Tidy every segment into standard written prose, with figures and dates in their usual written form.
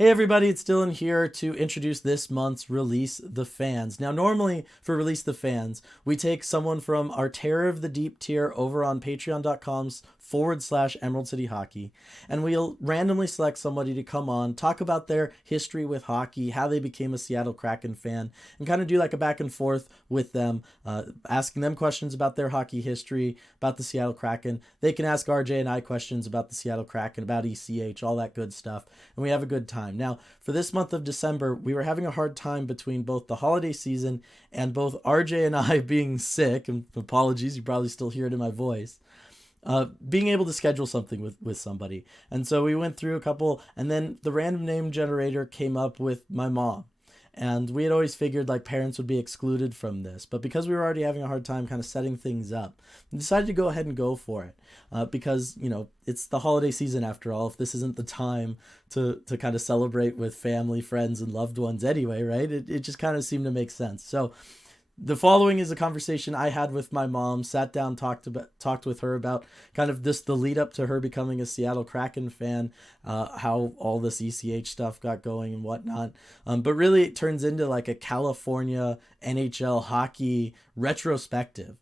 Hey everybody, it's Dylan here to introduce this month's Release the Fans. Now normally for Release the Fans, we take someone from our Terror of the Deep tier over on patreon.com/Emerald City Hockey, and we'll randomly select somebody to come on, talk about their history with hockey, how they became a Seattle Kraken fan, and kind of do like a back and forth with them, asking them questions about their hockey history, about the Seattle Kraken. They can ask RJ and I questions about the Seattle Kraken, about ECH, all that good stuff, and we have a good time. Now, for this month of December, we were having a hard time between both the holiday season and both RJ and I being sick, and apologies, you probably still hear it in my voice, being able to schedule something with somebody. And so we went through a couple, and then the random name generator came up with my mom. And we had always figured like parents would be excluded from this, but because we were already having a hard time kind of setting things up, we decided to go ahead and go for it, because, you know, it's the holiday season after all. If this isn't the time to kind of celebrate with family, friends, and loved ones anyway, right? It just kind of seemed to make sense. So the following is a conversation I had with my mom, sat down, talked with her about kind of the lead up to her becoming a Seattle Kraken fan, how all this ECH stuff got going and whatnot. But really it turns into like a California NHL hockey retrospective,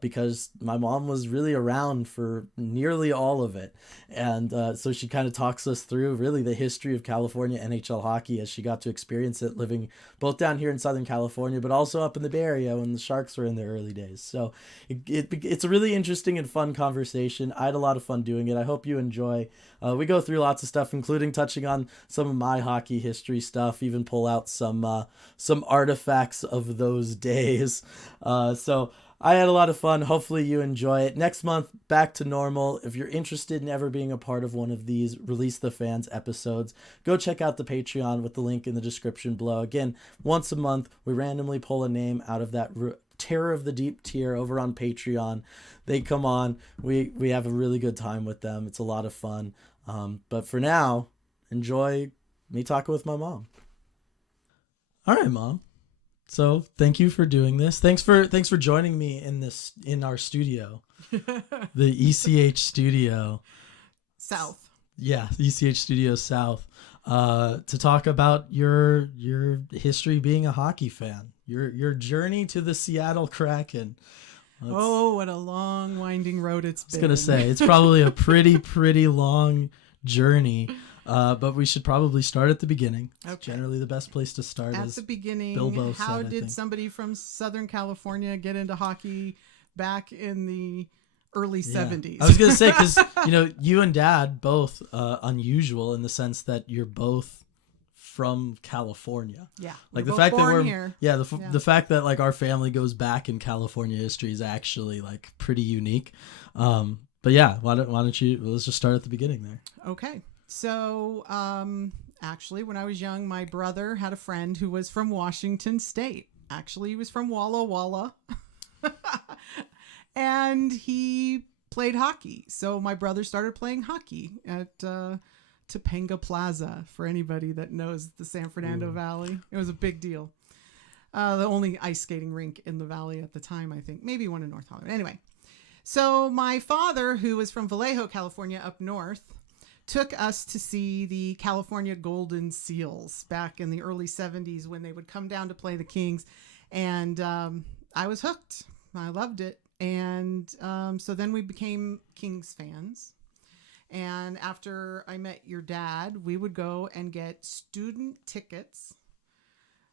because my mom was really around for nearly all of it. And so she kind of talks us through really the history of California NHL hockey as she got to experience it living both down here in Southern California, but also up in the Bay Area when the Sharks were in their early days. So it's a really interesting and fun conversation. I had a lot of fun doing it. I hope you enjoy. We go through lots of stuff, including touching on some of my hockey history stuff, even pull out some artifacts of those days. So I had a lot of fun. Hopefully you enjoy it. Next month, back to normal. If you're interested in ever being a part of one of these Release the Fans episodes, go check out the Patreon with the link in the description below. Again, once a month, we randomly pull a name out of that Terror of the Deep tier over on Patreon. They come on. We have a really good time with them. It's a lot of fun. But for now, enjoy me talking with my mom. All right, Mom. So thank you for doing this. Thanks for joining me in our studio, the ECH studio South. Yeah, ECH Studio South, to talk about your history being a hockey fan, your journey to the Seattle Kraken. What a long, winding road it's been. I was gonna say it's probably a pretty long journey. But we should probably start at the beginning. Okay. It's generally the best place to start. At the beginning, Bilbo how said, did somebody from Southern California get into hockey back in the early 70s? I was going to say, because, you know, you and Dad both unusual in the sense that you're both from California. Yeah. Like the fact that we're here. Yeah, the fact that like our family goes back in California history is actually like pretty unique. But yeah, why don't you let's just start at the beginning there. Okay. So, actually, when I was young, my brother had a friend who was from Washington State. Actually, he was from Walla Walla. And he played hockey. So my brother started playing hockey at Topanga Plaza, for anybody that knows the San Fernando Valley. It was a big deal. The only ice skating rink in the valley at the time, I think. Maybe one in North Hollywood. Anyway, so my father, who was from Vallejo, California, up north, took us to see the California Golden Seals back in the early 70s when they would come down to play the Kings. And I was hooked. I loved it. And so then we became Kings fans. And after I met your dad, we would go and get student tickets.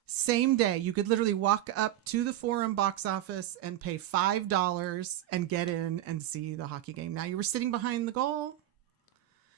Same day. You could literally walk up to the Forum box office and pay $5 and get in and see the hockey game. Now, you were sitting behind the goal.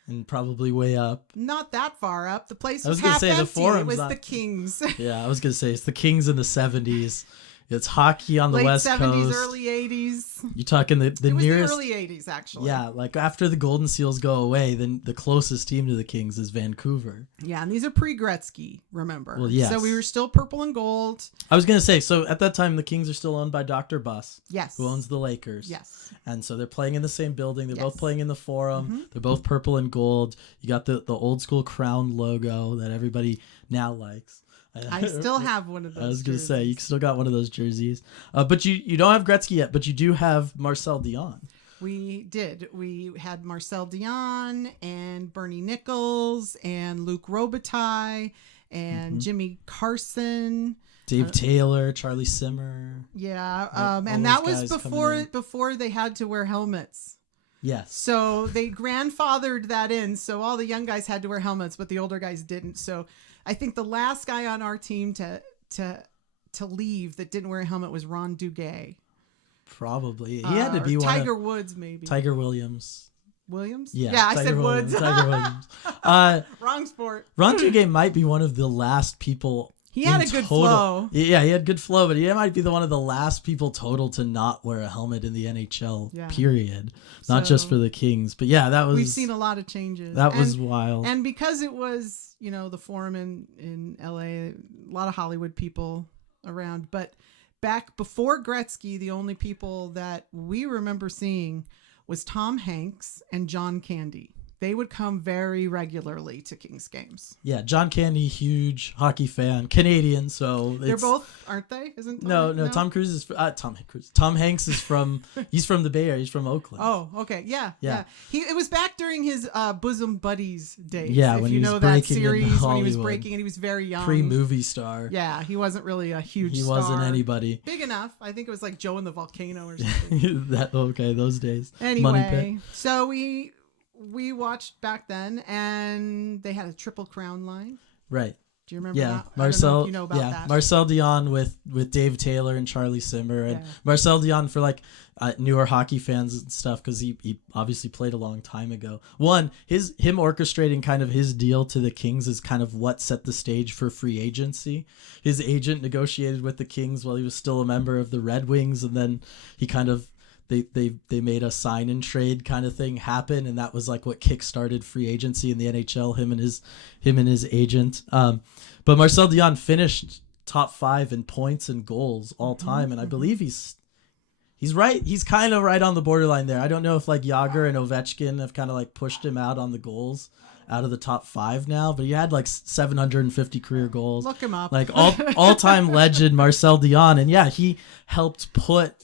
And probably way up. Not that far up. The place was half empty. It was the Kings. Yeah, I was going to say, it's the Kings in the 70s. It's hockey on the Late West 70s, Coast. Early 80s. You're talking the It was nearest... the early 80s, actually. Yeah, like after the Golden Seals go away, then the closest team to the Kings is Vancouver. Yeah, and these are pre-Gretzky, remember? Well, yes. So we were still purple and gold. I was going to say, so at that time, the Kings are still owned by Dr. Buss. Yes. Who owns the Lakers. Yes. And so they're playing in the same building. They're Yes. both playing in the Forum. Mm-hmm. They're both purple and gold. You got the old school crown logo that everybody now likes. I still have one of those. I was going to say, you still got one of those jerseys. But you don't have Gretzky yet, but you do have Marcel Dion. We did. We had Marcel Dion and Bernie Nichols and Luc Robitaille and Jimmy Carson. Dave Taylor, Charlie Simmer. Yeah. All And those that was guys coming in. before they had to wear helmets. Yes. So they grandfathered that in. So all the young guys had to wear helmets, but the older guys didn't. So I think the last guy on our team to leave that didn't wear a helmet was Ron Duguay. Probably. He had to be one Tiger Woods, maybe. Tiger Williams. Williams? Yeah, I said Williams, Woods. Tiger Williams. Wrong sport. Ron Duguay might be one of the last people. He had a good flow. Yeah, he had good flow, but he might be one of the last people total to not wear a helmet in the NHL, period. Not just for the Kings. But yeah, that was... We've seen a lot of changes. That was wild. And because it was, the Forum in LA, a lot of Hollywood people around. But back before Gretzky, the only people that we remember seeing was Tom Hanks and John Candy. They would come very regularly to Kings games. Yeah, John Candy, huge hockey fan, Canadian, so they're both, aren't they? Isn't Tom? No. Tom Cruise is Tom Hanks is from. He's from the Bay Area. He's from Oakland. Oh, okay, yeah. It was back during his bosom buddies days. Yeah, if when you he was know that breaking series into when he was Hollywood. breaking and he was very young, pre-movie star. Yeah, he wasn't really a huge. He star. wasn't anybody big enough. I think it was like Joe and the Volcano or something. Those days. Anyway, Money Pit. so we watched back then, and they had a Triple Crown line. Right. Do you remember that? Marcel. I don't know if you know about that. Marcel Dion with Dave Taylor and Charlie Simmer, and Marcel Dion for newer hockey fans and stuff, because he obviously played a long time ago. Him orchestrating kind of his deal to the Kings is kind of what set the stage for free agency. His agent negotiated with the Kings while he was still a member of the Red Wings, and then he kind of. They made a sign and trade kind of thing happen, and that was like what kickstarted free agency in the NHL. Him and his agent. But Marcel Dion finished top 5 in points and goals all time, and I believe he's right. He's kind of right on the borderline there. I don't know if Jágr and Ovechkin have kind of pushed him out on the goals out of the top 5 now, but he had 750 career goals. Look him up. All time legend Marcel Dion, and he helped put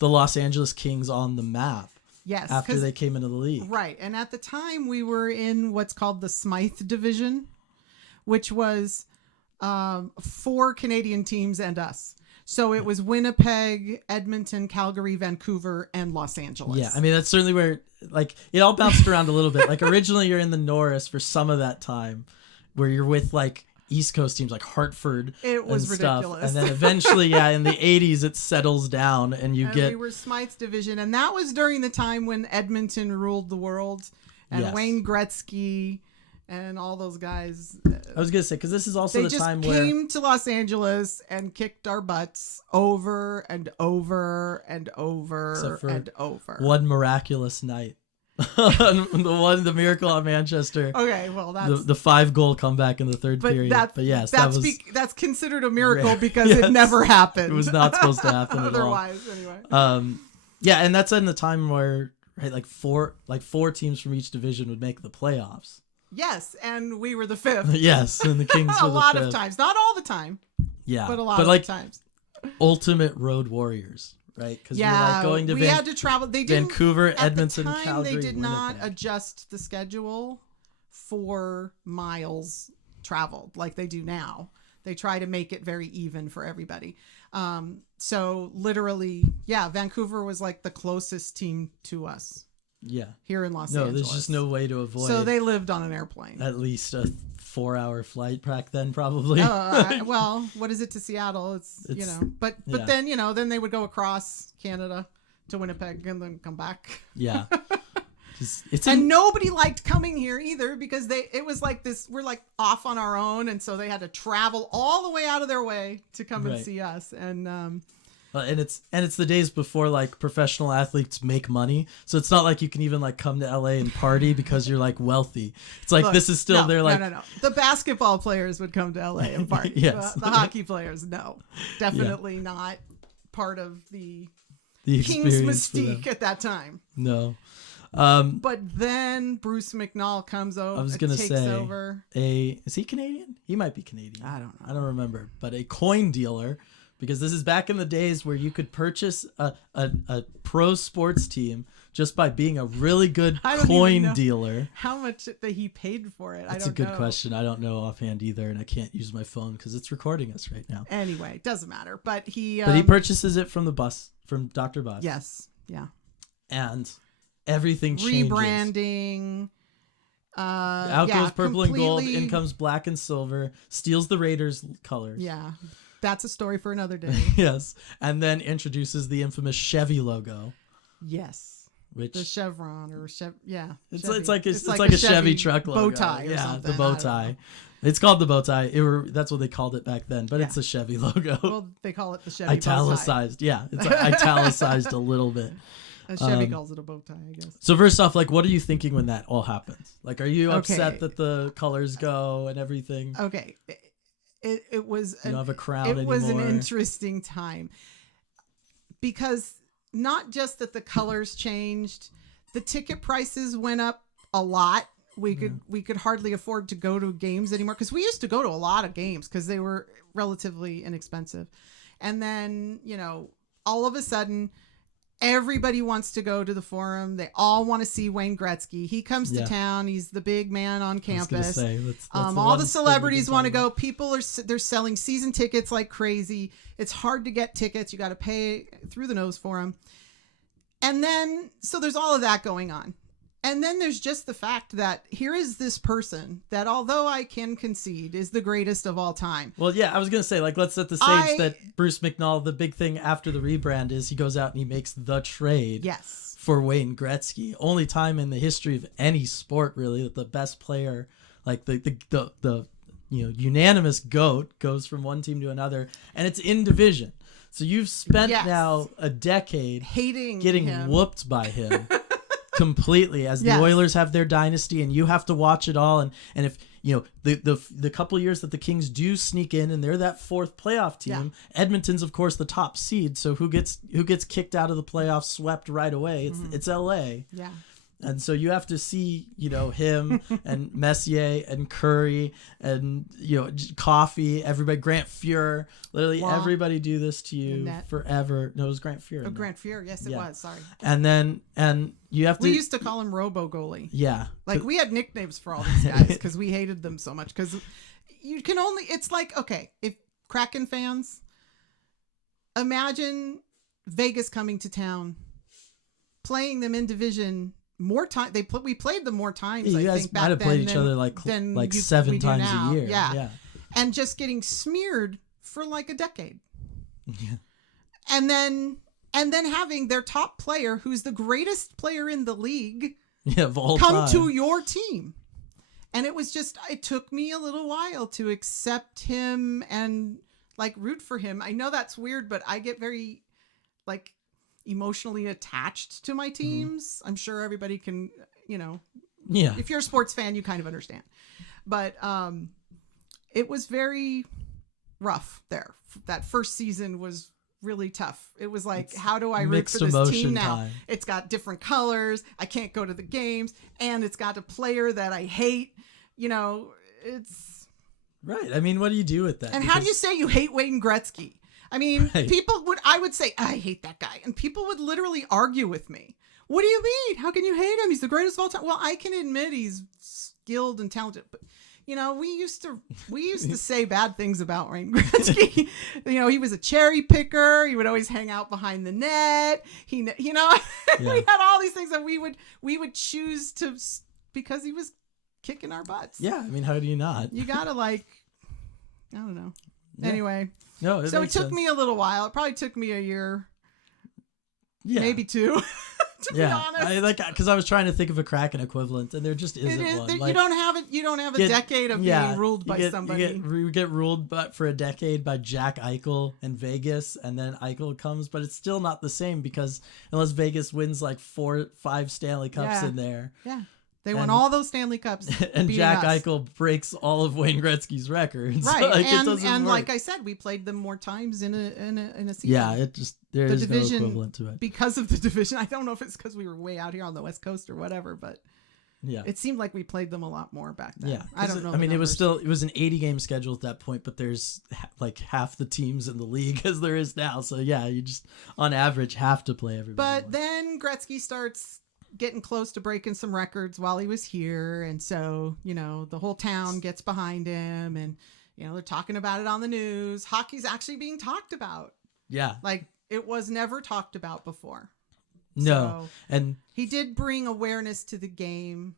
the Los Angeles Kings on the map. Yes, after they came into the league. Right. And at the time we were in what's called the Smythe division, which was 4 Canadian teams and us. So it was Winnipeg, Edmonton, Calgary, Vancouver, and Los Angeles. Yeah, I mean, that's certainly where it all bounced around a little bit. Originally you're in the Norris for some of that time, where you're with East Coast teams like Hartford. It was stuff. ridiculous. And then eventually, in the 80s, it settles down and we were Smythe's division. And that was during the time when Edmonton ruled the world, and Wayne Gretzky and all those guys. I was going to say, because this is also the time where... They just came to Los Angeles and kicked our butts over and over and over and over. One miraculous night. the miracle on Manchester. Okay, well, that's the 5-goal comeback in the third period. That's considered a miracle because it never happened. It was not supposed to happen at all. Otherwise, anyway. And that's in the time where four teams from each division would make the playoffs. Yes, and we were the 5th. Yes, and the Kings were the 5th. A lot of times, not all the time. Yeah, but a lot of times. Ultimate road warriors. Right, because we were going to had to travel. They didn't, Vancouver, Edmonton, at the time, Calgary. They did not Winnipeg. adjust the schedule for miles traveled like they do now. They try to make it very even for everybody. So literally, Vancouver was the closest team to us. Yeah, here in Los Angeles. No, there's just no way to avoid. So they lived on an airplane. At least a 4-hour flight back then, probably. Well, what is it to Seattle? It's but then then they would go across Canada to Winnipeg and then come back. Yeah. Nobody liked coming here either because it was like this. We're off on our own, and so they had to travel all the way out of their way to come and see us. And and it's the days before professional athletes make money, so it's not like you can even come to LA and party because you're wealthy. It's Look, this is still no. The basketball players would come to LA and party. Yes. The hockey players, no, definitely not part of the King's mystique at that time. No. But then Bruce McNall comes over. I was gonna say over. Is he Canadian? He might be Canadian. I don't know. I don't remember. But a coin dealer because this is back in the days where you could purchase a pro sports team just by being a really good coin dealer. How much that he paid for it? That's a good question. I don't know offhand either, and I can't use my phone because it's recording us right now. Anyway, doesn't matter. But he purchases it from Dr. Bus. Yes. Yeah. And everything changes. Rebranding. Out goes purple and gold. In comes black and silver. Steals the Raiders colors. Yeah. That's a story for another day. Yes. And then introduces the infamous Chevy logo. Yes. Which the chevron or yeah. It's like a Chevy truck logo. Bow tie or something. The bow tie. It's called the bow tie. That's what they called it back then, but it's a Chevy logo. Well, they call it the Chevy italicized. Bow tie. Yeah, it's italicized a little bit. Chevy calls it a bow tie, I guess. So first off, like, what are you thinking when that all happens? Like, are you upset that the colors go and everything? Okay. It was you don't have a crown anymore. It was an interesting time because not just that the colors changed, the ticket prices went up a lot. We could hardly afford to go to games anymore because we used to go to a lot of games because they were relatively inexpensive. And then, all of a sudden, everybody wants to go to the Forum. They all want to see Wayne Gretzky. He comes to town. He's the big man on campus. That's all the celebrities want to go. People they're selling season tickets like crazy. It's hard to get tickets. You got to pay through the nose for them. And then, so there's all of that going on. And then there's just the fact that here is this person that, although I can concede, is the greatest of all time. Well, yeah, I was going to say, like, let's set the stage that Bruce McNall, the big thing after the rebrand is he goes out and he makes the trade for Wayne Gretzky. Only time in the history of any sport, really, that the best player, like the unanimous GOAT, goes from one team to another, and it's in division. So you've spent now a decade getting whooped by him. Completely, as the Oilers have their dynasty and you have to watch it all, and if the couple years that the Kings do sneak in and they're that fourth playoff team, Edmonton's of course the top seed, so who gets kicked out of the playoffs, swept right away? It's LA. Yeah. And so you have to see, him and Messier and Curry and, Coffee, everybody, Grant Fuhr, literally everybody do this to you forever. No, it was Grant Fuhr. Oh, Grant Fuhr. Yes, it was. Sorry. And you have to. We used to call him Robo Goalie. Yeah. Like we had nicknames for all these guys because we hated them so much. Because it's like, okay, if Kraken fans, imagine Vegas coming to town, playing them in division. More time we played them more times. You guys might have played each other like 7 times a year. Yeah, and just getting smeared for like a decade. Yeah, and then having their top player, who's the greatest player in the league, of all come to your team, and it took me a little while to accept him and like root for him. I know that's weird, but I get very like emotionally attached to my teams. I'm sure everybody can, if you're a sports fan, you kind of understand. But it was very rough there. That first season was really tough. It was like, how do I root for this team now? Time. It's got different colors. I can't go to the games, and it's got a player that I hate. It's right. I mean, what do you do with that? And how do you say you hate Wayne Gretzky? I mean, I would say, I hate that guy. And people would literally argue with me. What do you mean? How can you hate him? He's the greatest of all time. Well, I can admit he's skilled and talented. But, we used to say bad things about Wayne Gretzky. He was a cherry picker. He would always hang out behind the net. We had all these things that we would choose to, because he was kicking our butts. Yeah. I mean, how do you not? You got to I don't know. Yeah. Anyway. No, so it took me a little while. It probably took me a year, maybe 2, to be honest. Because I was trying to think of a Kraken equivalent, and there just isn't one. You don't have it. You don't have a decade of being ruled by somebody. You get ruled, for a decade by Jack Eichel in Vegas, and then Eichel comes, but it's still not the same because unless Vegas wins like 4, 5 Stanley Cups in there, they won all those Stanley Cups, and Jack Eichel breaks all of Wayne Gretzky's records. Right, and like I said, we played them more times in a season. Yeah, there is no equivalent to it because of the division. I don't know if it's because we were way out here on the West Coast or whatever, but Yeah. It seemed like we played them a lot more back then. Yeah. I don't know. I mean, it was an 80 game schedule at that point, but there's like half the teams in the league as there is now. So yeah, you just on average have to play everybody. But more. then Gretzky starts getting close to breaking some records while he was here. And so, the whole town gets behind him and, they're talking about it on the news. Hockey's actually being talked about. Yeah. Like it was never talked about before. No. So and he did bring awareness to the game,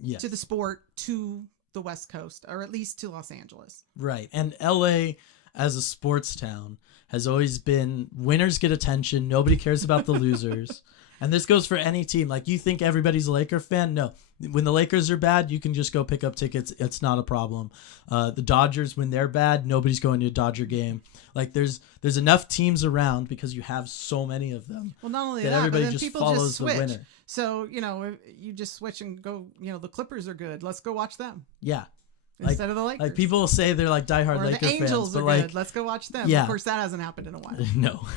yes. to the sport, to the West Coast, or at least to Los Angeles. Right. And LA as a sports town has always been winners get attention. Nobody cares about the losers. And this goes for any team. Like, you think everybody's a Laker fan? No. When the Lakers are bad, you can just go pick up tickets. It's not a problem. The Dodgers, when they're bad, nobody's going to a Dodger game. Like, there's enough teams around because you have so many of them. Well, not only that that, everybody but then just people follows just switch. the winner. So, you just switch and go, the Clippers are good. Let's go watch them. Yeah. Instead of the Lakers. Like, people say they're like diehard or Laker the Angels fans, but are like, good. Let's go watch them. Yeah. Of course, that hasn't happened in a while. No.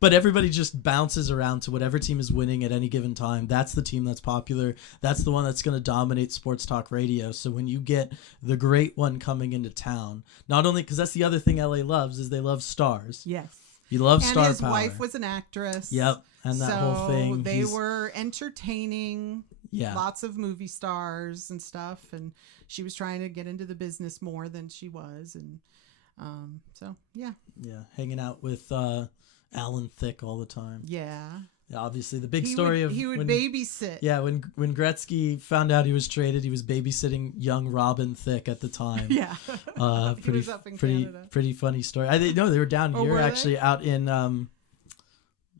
But everybody just bounces around to whatever team is winning at any given time. That's the team that's popular. That's the one that's going to dominate sports talk radio. So when you get the great one coming into town, not only because that's the other thing LA loves is they love stars. Yes. You love and star his power. wife was an actress. Yep. And that whole thing. They were entertaining. Yeah. Lots of movie stars and stuff. And she was trying to get into the business more than she was. And so, yeah. Yeah. Hanging out with Alan Thicke all the time. Yeah. Yeah, obviously, the big story of he would when, babysit. Yeah, when Gretzky found out he was traded, he was babysitting young Robin Thicke at the time. Yeah. Pretty, was up in Canada. pretty funny story. I didn't know they were down here were actually they? out in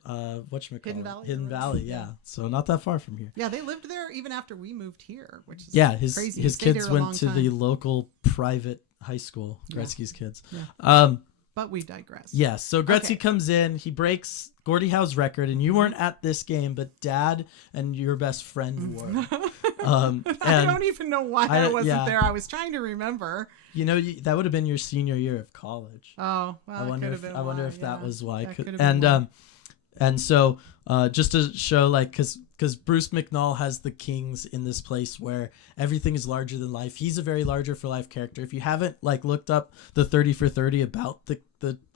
whatchamacallit? Hidden Valley? Hidden Valley, yeah. So not that far from here. Yeah, they lived there even after we moved here, which is crazy. His Stayed kids there a long went to time. the local private high school. Gretzky's kids. Yeah. But we digress. Yeah, so Gretzky Okay. comes in, he breaks Gordie Howe's record, and you weren't at this game, but Dad and your best friend were. I don't even know why I wasn't yeah. there. I was trying to remember. That would have been your senior year of college. Oh, well, I wonder if why, that was why. That could have been why. And so just to show, like, because Bruce McNall has the Kings in this place where everything is larger than life. He's a very larger for life character. If you haven't like looked up the 30 for 30 about the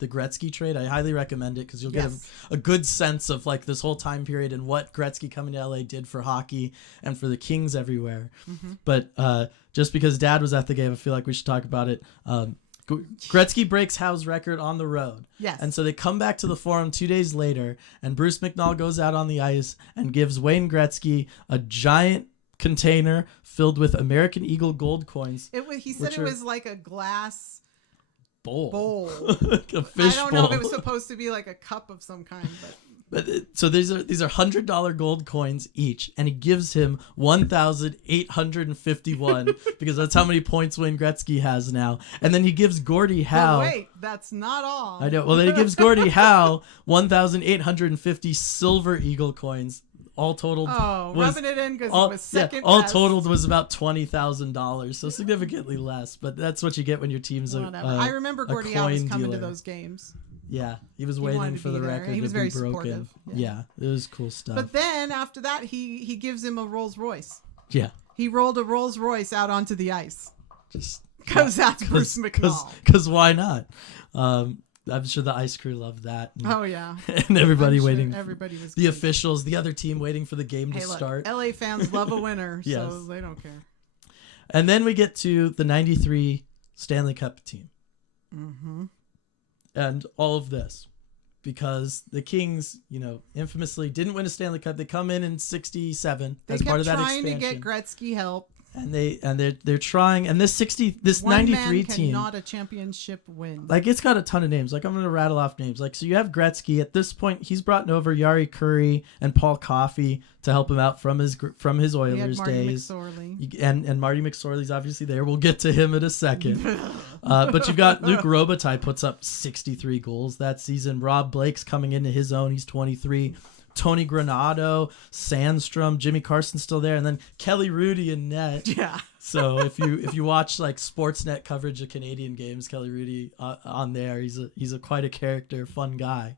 Gretzky trade, I highly recommend it because you'll get a good sense of like this whole time period and what Gretzky coming to LA did for hockey and for the Kings everywhere. Mm-hmm. But just because Dad was at the game, I feel like we should talk about it. Gretzky breaks Howe's record on the road. Yes. And so they come back to the Forum 2 days later, and Bruce McNall goes out on the ice and gives Wayne Gretzky a giant container filled with American Eagle gold coins. He said it was like a glass bowl. A fish bowl. I don't know if it was supposed to be like a cup of some kind, but so these are $100 gold coins each, and he gives him 1,851 because that's how many points Wayne Gretzky has now. And then he gives Gordie Howe. But wait, that's not all. I know. Well, then he gives Gordie Howe 1,850 silver Eagle coins. All totaled. Rubbing it in because it was second. Yeah, all totaled was about $20,000, so significantly less. But that's what you get when your team's I remember Gordie Howe was coming to those games. Yeah, he was waiting for the record. He was very broken. supportive. Yeah, it was cool stuff. But then after that, he gives him a Rolls Royce. Yeah, he rolled a Rolls Royce out onto the ice. Just because that's Bruce McNall. Because why not? I'm sure the ice crew loved that. Oh yeah, and everybody waiting. Everybody was the officials, the other team waiting for the game to start. LA fans love a winner, yes. so they don't care. And then we get to the '93 Stanley Cup team. Mm-hmm. And all of this because the Kings, infamously didn't win a Stanley Cup. They come in '67 as part of that expansion. They kept trying to get Gretzky help. And they're trying, and this One 93 man team, not a championship win. Like, it's got a ton of names. Like, I'm gonna rattle off names. Like, so you have Gretzky. At this point, he's brought over Yari Curry and Paul Coffey to help him out from his Oilers days. And Marty McSorley's obviously there. We'll get to him in a second. But you've got Luc Robitaille puts up 63 goals that season. Rob Blake's coming into his own. He's 23. Tony Granato, Sandstrom, Jimmy Carson's still there, and then Kelly Rudy in net. Yeah. So if you watch like Sportsnet coverage of Canadian games, Kelly Rudy on there, he's quite a character, fun guy.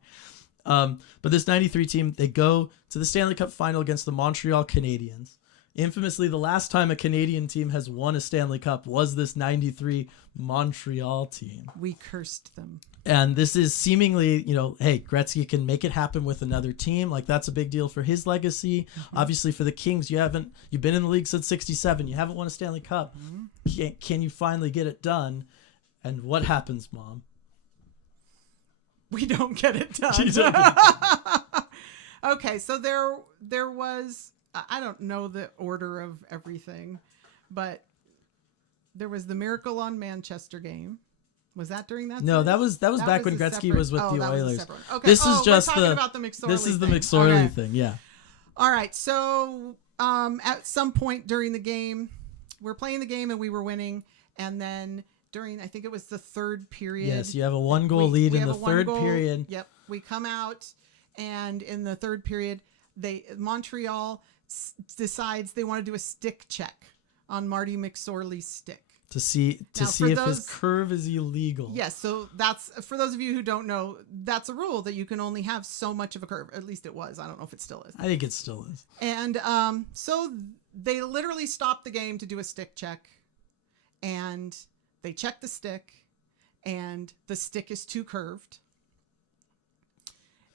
But this '93 team, they go to the Stanley Cup final against the Montreal Canadiens, Infamously, the last time a Canadian team has won a Stanley Cup was this 93 Montreal team. We cursed them. And this is seemingly, hey, Gretzky can make it happen with another team. Like, that's a big deal for his legacy. Mm-hmm. Obviously, for the Kings, you've been in the league since 67. You haven't won a Stanley Cup. Mm-hmm. Can you finally get it done? And what happens, Mom? We don't get it done. Okay, so there was, I don't know the order of everything, but there was the Miracle on Manchester game. Was that during that? No, series? that was back when Gretzky was with the Oilers. Okay. This is just about the McSorley this is the thing. McSorley thing, yeah. All right, so at some point during the game, we're playing the game and we were winning, and then during, I think it was the third period. Yes, you have a 1-goal lead in the third period. Yep, we come out, and in the third period, Montreal decides they want to do a stick check on Marty McSorley's stick to see if his curve is illegal. Yes, so that's, for those of you who don't know, that's a rule that you can only have so much of a curve. At least it was. I don't know if it still is. I think it still is. And so they literally stopped the game to do a stick check, and they check the stick, and the stick is too curved.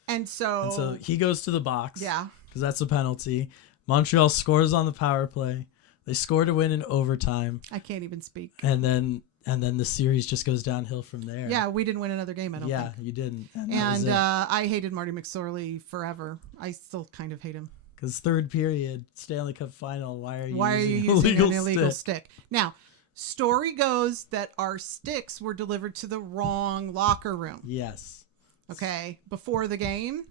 And so he goes to the box. Yeah. Because that's a penalty. Montreal scores on the power play. They score to win in overtime. I can't even speak. And then the series just goes downhill from there. Yeah, we didn't win another game, I don't think. Yeah, you didn't. And I hated Marty McSorley forever. I still kind of hate him. Because third period, Stanley Cup final, why are you using an illegal stick? Now, story goes that our sticks were delivered to the wrong locker room. Yes. Okay, before the game.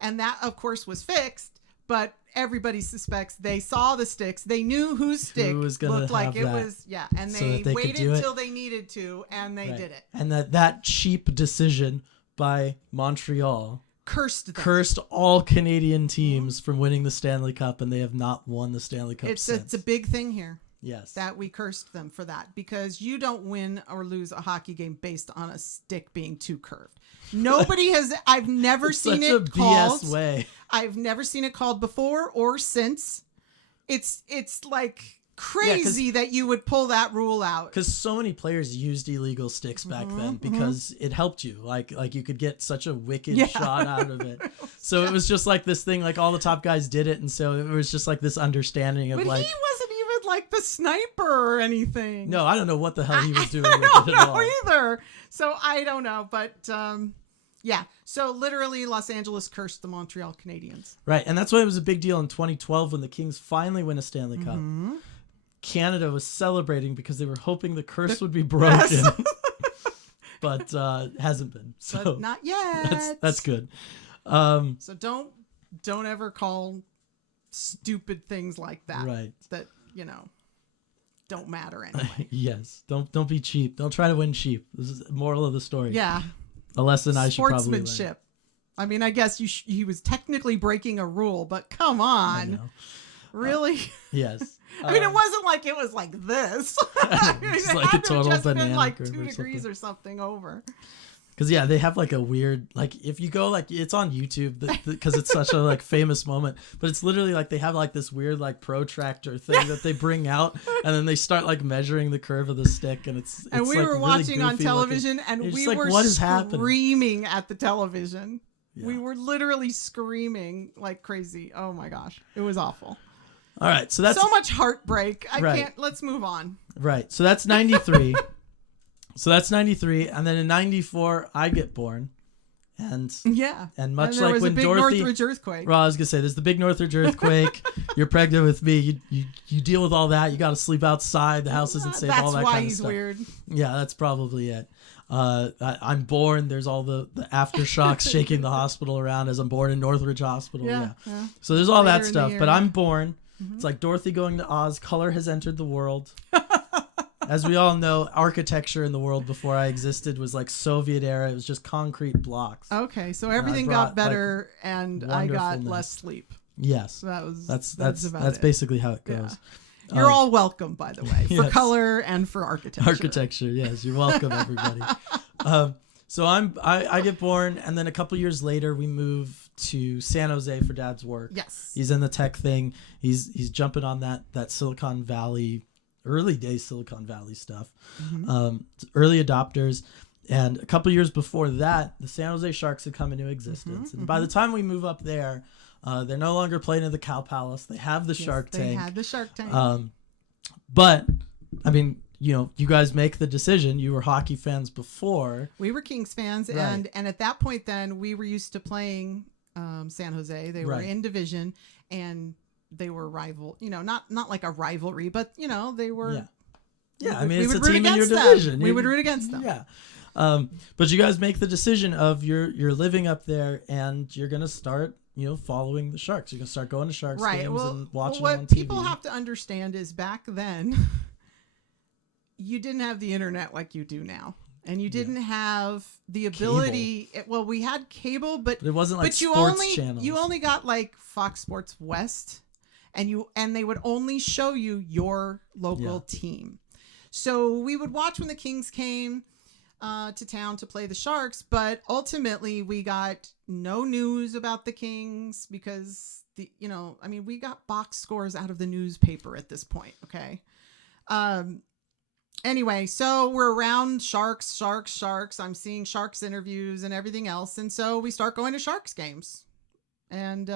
And that, of course, was fixed. But everybody suspects they saw the sticks. They knew whose stick looked like it was. Yeah, and they waited until they needed to, and they did it. And that cheap decision by Montreal cursed all Canadian teams from winning the Stanley Cup, and they have not won the Stanley Cup since. It's a big thing here. Yes. That we cursed them for that, because you don't win or lose a hockey game based on a stick being too curved. Nobody has, I've never seen it called. BS way. I've never seen it called before or since. It's like crazy that you would pull that rule out. Because so many players used illegal sticks back then because it helped you. Like you could get such a wicked shot out of it. So it was just like this thing, like all the top guys did it. And so it was just like this understanding of but like. He wasn't even like the sniper or anything. No, I don't know what the hell he was doing. I don't know either. So I don't know. But yeah. So literally Los Angeles cursed the Montreal Canadiens. Right. And that's why it was a big deal in 2012 when the Kings finally win a Stanley Cup. Canada was celebrating because they were hoping the curse would be broken. Yes. But hasn't been. So but not yet. That's good. So don't ever call stupid things like that. Right. That, don't matter anyway. Yes. Don't be cheap. Don't try to win cheap. This is the moral of the story. Yeah. A lesson I should probably learn. Sportsmanship. I mean, I guess he was technically breaking a rule, but come on. Really? Yes. I mean, it wasn't like it was like this. I mean, it's it like had a total just banana been like curve 2 degrees or something over. Because they have like a weird, like if you go like it's on YouTube because it's such a like famous moment, but it's literally like they have like this weird like protractor thing that they bring out, and then they start like measuring the curve of the stick, and it's and we like were really watching on television, looking. and we like, were what is happening? Screaming at the television. Yeah. We were literally screaming like crazy. Oh my gosh, it was awful. All right, so that's so much heartbreak. I right. can't. Let's move on. Right, so that's 93. So that's 93, and then in 94 I get born, and much like when big Dorothy, Northridge earthquake. Well, I was gonna say there's the big Northridge earthquake. You're pregnant with me. You deal with all that. You got to sleep outside. The house isn't safe. All that kind of stuff. That's why he's weird. Yeah, that's probably it. I'm born. There's all the aftershocks shaking the hospital around as I'm born in Northridge Hospital. Yeah. So there's all that stuff. But I'm born. Mm-hmm. It's like Dorothy going to Oz. Color has entered the world. As we all know, architecture in the world before I existed was like Soviet era. It was just concrete blocks. Okay, so everything got better, and I got less sleep. Yes, so that's basically how it goes. Yeah. You're all welcome, by the way, for color and for architecture. Architecture, yes, you're welcome, everybody. So I get born, and then a couple years later we move to San Jose for Dad's work. Yes. He's in the tech thing. He's jumping on that Silicon Valley, early days Silicon Valley stuff. Early adopters. And a couple years before that, the San Jose Sharks had come into existence. And by the time we move up there, they're no longer playing in the Cow Palace. They have the Shark Tank. They had the Shark Tank. But, I mean, you guys make the decision. You were hockey fans before. We were Kings fans. Right. And at that point then, we were used to playing San Jose. They were in division, and they were rival. Not like a rivalry, but, they were... Yeah, I mean, it's a team in your division. We would root against them. Yeah. But you guys make the decision of you're living up there, and you're going to start, following the Sharks. You're going to start going to Sharks games and watching them on TV. What people have to understand is back then, you didn't have the internet like you do now. And you didn't have the ability. We had cable, but it wasn't like sports channels. You only got like Fox Sports West, and they would only show you your local team. So we would watch when the Kings came to town to play the Sharks, but ultimately we got no news about the Kings because we got box scores out of the newspaper at this point. Okay. Anyway, so we're around Sharks. I'm seeing Sharks interviews and everything else. And so we start going to Sharks games. And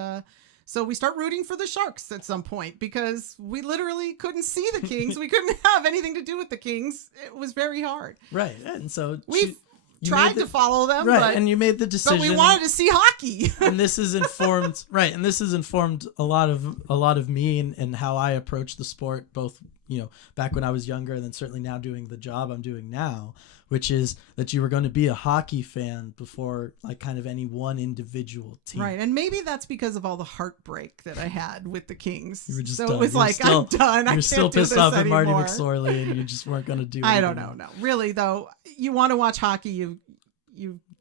so we start rooting for the Sharks at some point because we literally couldn't see the Kings. We couldn't have anything to do with the Kings. It was very hard. Right. And so we tried to follow them. Right. But, and you made the decision. But we wanted to see hockey. And this is informed. Right. And this has informed a lot of me and how I approach the sport, both back when I was younger and then certainly now doing the job I'm doing now, which is that you were going to be a hockey fan before like kind of any one individual team. Right. And maybe that's because of all the heartbreak that I had with the Kings. You were just so done. It was I'm done. You're still pissed off at Marty anymore. McSorley and you just weren't going to do it. I don't know. No, really though, you want to watch hockey. You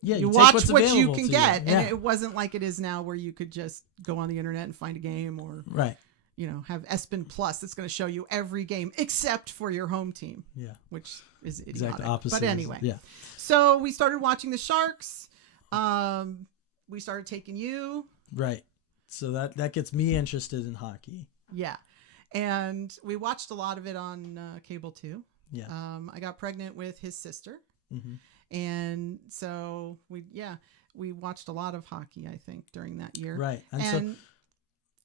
watch what you can get. And it wasn't like it is now where you could just go on the internet and find a game or right. Have ESPN Plus that's going to show you every game except for your home team. Yeah. Which is idiotic. Exact opposite. But anyway. Yeah. So we started watching the Sharks. We started taking you. Right. So that gets me interested in hockey. Yeah. And we watched a lot of it on cable too. Yeah. I got pregnant with his sister. Mm-hmm. And so we watched a lot of hockey, I think, during that year. Right.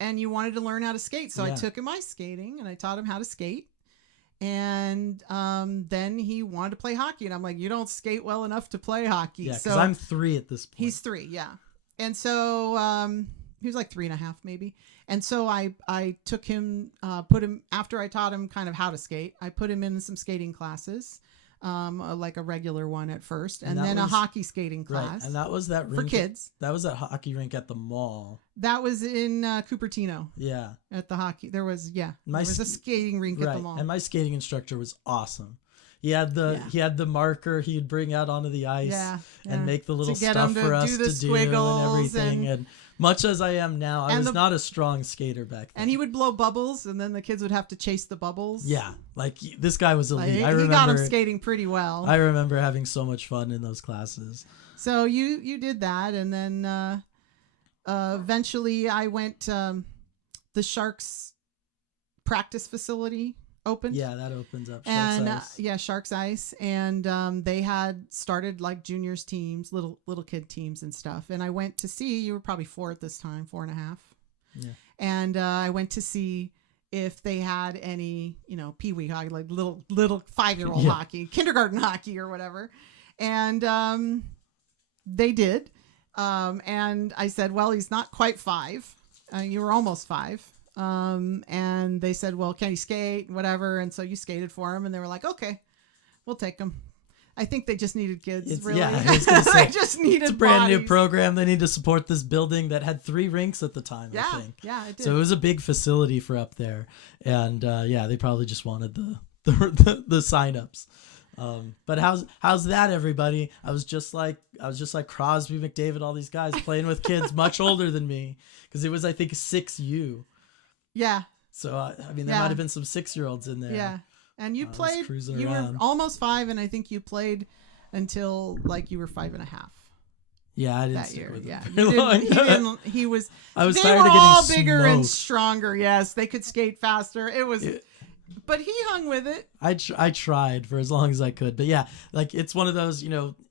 And you wanted to learn how to skate. So I took him ice skating and I taught him how to skate. And then he wanted to play hockey. And I'm like, you don't skate well enough to play hockey. Yeah, because I'm 3 at this point. He's 3, yeah. And so he was like 3.5 maybe. And so I took him, put him, after I taught him kind of how to skate, I put him in some skating classes. Like a regular one at first, and then a hockey skating class. Right, and that was that rink for kids. That was that hockey rink at the mall. That was in Cupertino. Yeah, at the hockey, there was a skating rink at the mall. And my skating instructor was awesome. He had the marker he'd bring out onto the ice and make the little stuff for us to do and everything. And much as I am now, I was not a strong skater back then. And he would blow bubbles, and then the kids would have to chase the bubbles. Yeah, like this guy was elite. He got him skating pretty well. I remember having so much fun in those classes. So you did that, and then eventually I went. The Sharks practice facility opened. Yeah, that opens up. Sharks Ice. Sharks Ice, and they had started like juniors teams, little kid teams and stuff. And I went to see. You were probably 4 at this time, 4.5. Yeah. And I went to see if they had any, pee-wee hockey, like little 5-year-old hockey, kindergarten hockey or whatever. And they did. And I said, well, he's not quite 5. You were almost 5. And they said, well, can he skate? Whatever. And so you skated for him, and they were like, okay, we'll take him. I think they just needed kids. Really. Yeah, I was gonna say, they just needed it's a brand new program. They need to support this building that had 3 rinks at the time, I think. Yeah, it did. So it was a big facility for up there. And they probably just wanted the signups. But how's that, everybody? I was just like Crosby, McDavid, all these guys playing with kids much older than me, because it was, I think, 6U. Yeah. So there might have been some 6-year-olds in there. Yeah. And you played. You were almost 5, and I think you played until like you were 5.5. Yeah, I didn't that stick year. with Yeah, him very long. he was. I was They tired were of getting all bigger and smoked. stronger. Yes, they could skate faster. It was, but he hung with it. I tried for as long as I could, but yeah, like it's one of those,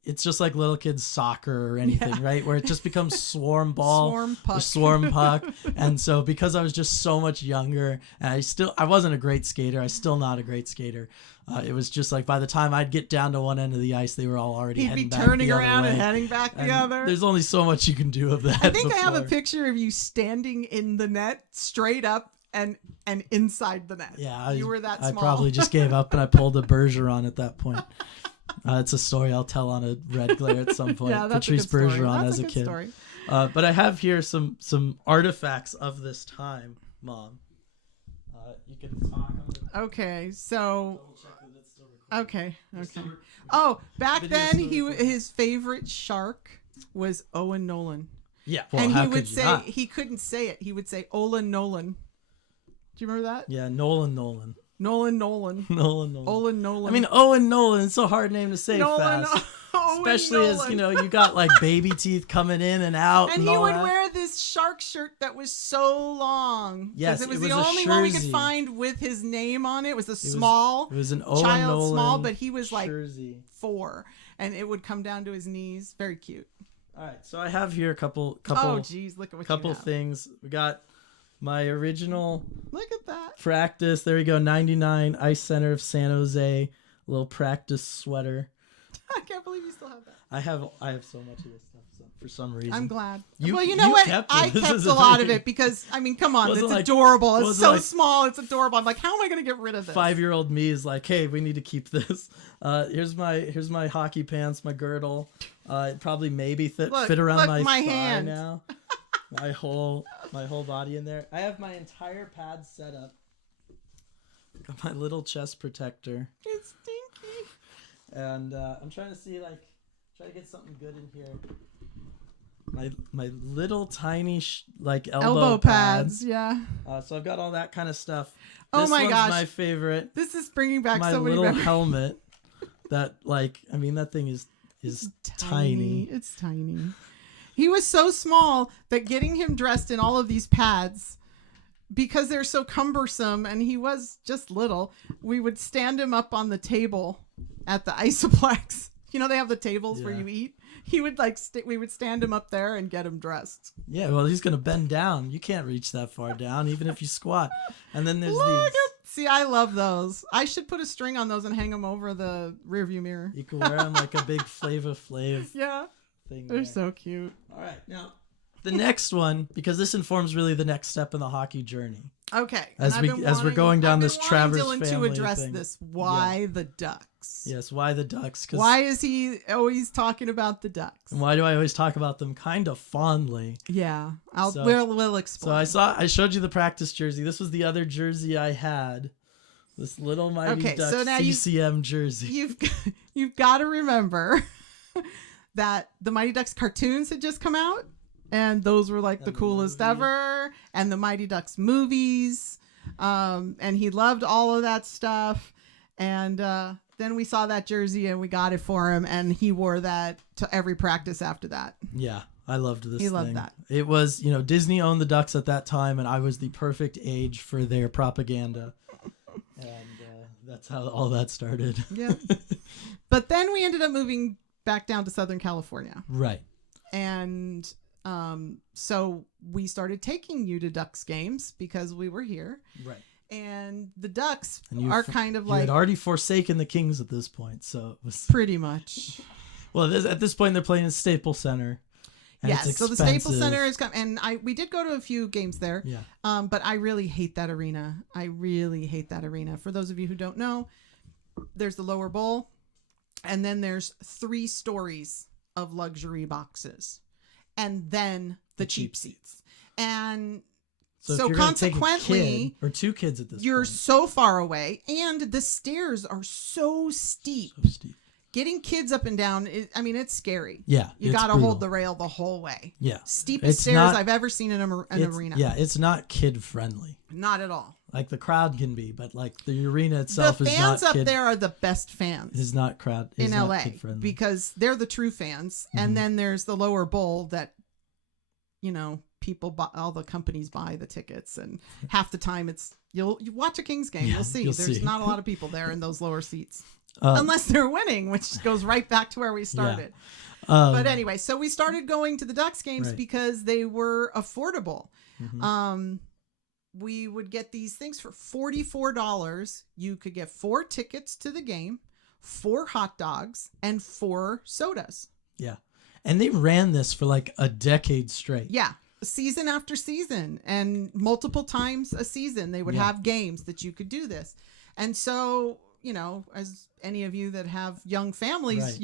it's just like little kids soccer or anything, right? Where it just becomes swarm ball, Swarm or puck. swarm puck, and so because I was just so much younger, and I wasn't a great skater, I still not a great skater. It was just like by the time I'd get down to one end of the ice, they were all already He'd heading be back turning the other around and way. heading back the And other. There's only so much you can do of that. I think I have a before. picture of you standing in the net, straight up and inside the net. Yeah, you were that small. I probably just gave up and I pulled a Bergeron at that point. It's a story I'll tell on a Red Glare at some point. Yeah, that's Patrice a good story. Bergeron That's as a good kid. story. But I have here some artifacts of this time, Mom. You can talk. Okay, so Double check that it's still recording. okay. Oh, back Video's then still recording. his favorite shark was Owen Nolan. Yeah, well, And how he would could you say not? he couldn't say it. He would say Olin Nolan. Do you remember that? Yeah, Nolan. Nolan. Nolan. Olin Nolan. I mean, Owen Nolan. It's a hard name to say Nolan. fast. Owen Especially Nolan. as, you got like baby teeth coming in and out. And And he all would that. wear this shark shirt that was so long. Yes, it was it the was a only one we could jersey. find with his name on it. It was a It small was an Owen child, Nolan small, but he was like jersey. 4, and it would come down to his knees. Very cute. All right, so I have here a couple Oh, geez, look at what you have. things. We got my original Look at that. practice. There we go, 99 Ice Center of San Jose. A little practice sweater. I can't believe you still have that. I have so much of this stuff for some reason. I'm glad. You- well, you know you what? kept it. I This kept is a lot of very- it because, I mean, come on, it's Wasn't like- adorable. It's wasn't so like- small. It's adorable. I'm like, how am I going to get rid of this? 5-year-old me is like, hey, we need to keep this. Here's my hockey pants, my girdle. It probably maybe fit around look, my my thigh hand. now. my whole body in there. I have my entire pad set up. Got my little chest protector, It's stinky. and I'm trying to see try to get something good in here. My little tiny elbow pads. Yeah. So I've got all that kind of stuff. Oh This my one's gosh. my favorite. This is bringing back My so many little memories. helmet. That that thing is tiny. It's tiny. He was so small that getting him dressed in all of these pads, because they're so cumbersome and he was just little, we would stand him up on the table at the Isoplex. You know, they have the tables where Yeah. you eat. He would we would stand him up there and get him dressed. Yeah, well, he's gonna bend down. You can't reach that far down, even if you squat. And then there's these. See, I love those. I should put a string on those and hang them over the rearview mirror. You can wear them like a big Flava Flav Yeah, thing. they're there. so cute. All right, now the next one, because this informs really the next step in the hockey journey. Okay. As and we're going down this Travers Dylan to family address thing. this. Why the Ducks? Yes, why the Ducks? Why is he always talking about the Ducks? And why do I always talk about them kind of fondly? Yeah, So- we'll explain. So I showed you the practice jersey. This was the other jersey I had. This little Mighty Okay, Ducks so now CCM jersey. you've got to remember that the Mighty Ducks cartoons had just come out, and those were like the And the coolest movie. ever, and the Mighty Ducks movies, and he loved all of that stuff, and then we saw that jersey and we got it for him, and he wore that to every practice after that. Yeah, I loved this. He loved thing. that. It was, Disney owned the Ducks at that time, and I was the perfect age for their propaganda. And that's how all that started. Yeah. But then we ended up moving back down to Southern California. Right. And so we started taking you to Ducks games because we were here. Right. And the Ducks And are kind of you like had already forsaken the Kings at this point, so it was pretty much. well. At this point, they're playing in Staples Center. And Yes. it's So the Staples expensive. Center is coming, and we did go to a few games there. Yeah. But I really hate that arena. I really hate that arena. For those of you who don't know, there's the lower bowl, and then there's 3 stories of luxury boxes, and then the cheap seats. And So, if so you're gonna take a consequently, kid or 2 kids at this you're point, so far away, and the stairs are so steep. so steep. Getting kids up and down, it's scary. Yeah, You it's got to brutal. hold the rail the whole way. Yeah, Steepest It's stairs not- I've ever seen in an arena. Yeah, it's not kid friendly. Not at all. Like the crowd can be, but like the arena The itself is fans not up there are the best fans. is not crowd is in not LA kid-friendly. because they're the true fans, and then there's the lower bowl that people buy, all the companies buy the tickets, and half the time you watch a Kings game, you'll see there's not a lot of people there in those lower seats unless they're winning, which goes right back to where we started. But anyway, so we started going to the Ducks games because they were affordable. We would get these things for $44. You could get 4 tickets to the game, 4 hot dogs, and 4 sodas. Yeah. And they ran this for like a decade straight. Yeah. Season after season, and multiple times a season they would have games that you could do this. And so, as any of you that have young families,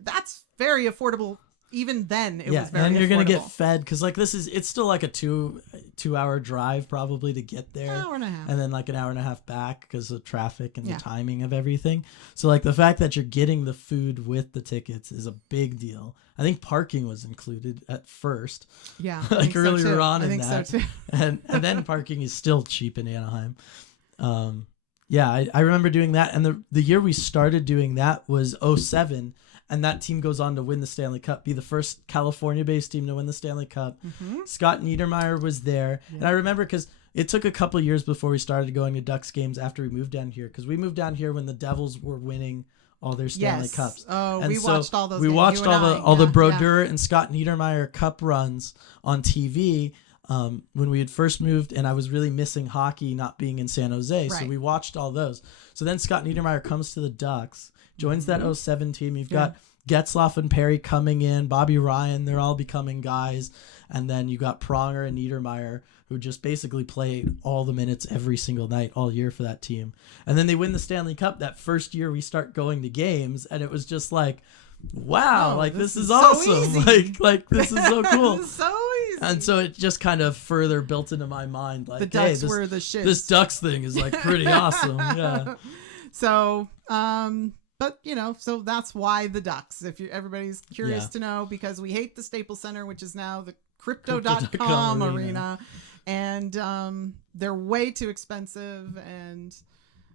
that's very affordable. Even then it was very and you're affordable. gonna get fed because like it's still like a 2-hour drive probably to get there, hour and a half, and then like an hour and a half back because of traffic and the timing of everything. So like the fact that you're getting the food with the tickets is a big deal. I think parking was included at first, like earlier on in that, so and then parking is still cheap in Anaheim. I remember doing that, and the year we started doing that was 2007. And that team goes on to win the Stanley Cup, be the first California-based team to win the Stanley Cup. Scott Niedermayer was there. Yeah. And I remember because it took a couple of years before we started going to Ducks games after we moved down here. Because we moved down here when the Devils were winning all their Stanley Cups. Oh, and we watched all those We games. watched all the Brodeur and Scott Niedermayer Cup runs on TV when we had first moved. And I was really missing hockey not being in San Jose. So we watched all those. So then Scott Niedermayer comes to the Ducks. Joins that 2007 team. You've got Getzlaf and Perry coming in, Bobby Ryan, they're all becoming guys. And then you got Pronger and Niedermayer, who just basically played all the minutes every single night all year for that team. And then they win the Stanley Cup that first year we start going to games, and it was just like, wow, this is awesome. So like this is so cool. This is so easy. And so it just kind of further built into my mind like, the Ducks were the shit. This Ducks thing is like pretty awesome. Yeah. So, but so that's why the Ducks, if everybody's curious to know, because we hate the Staples Center, which is now the Crypto.com arena, and they're way too expensive. And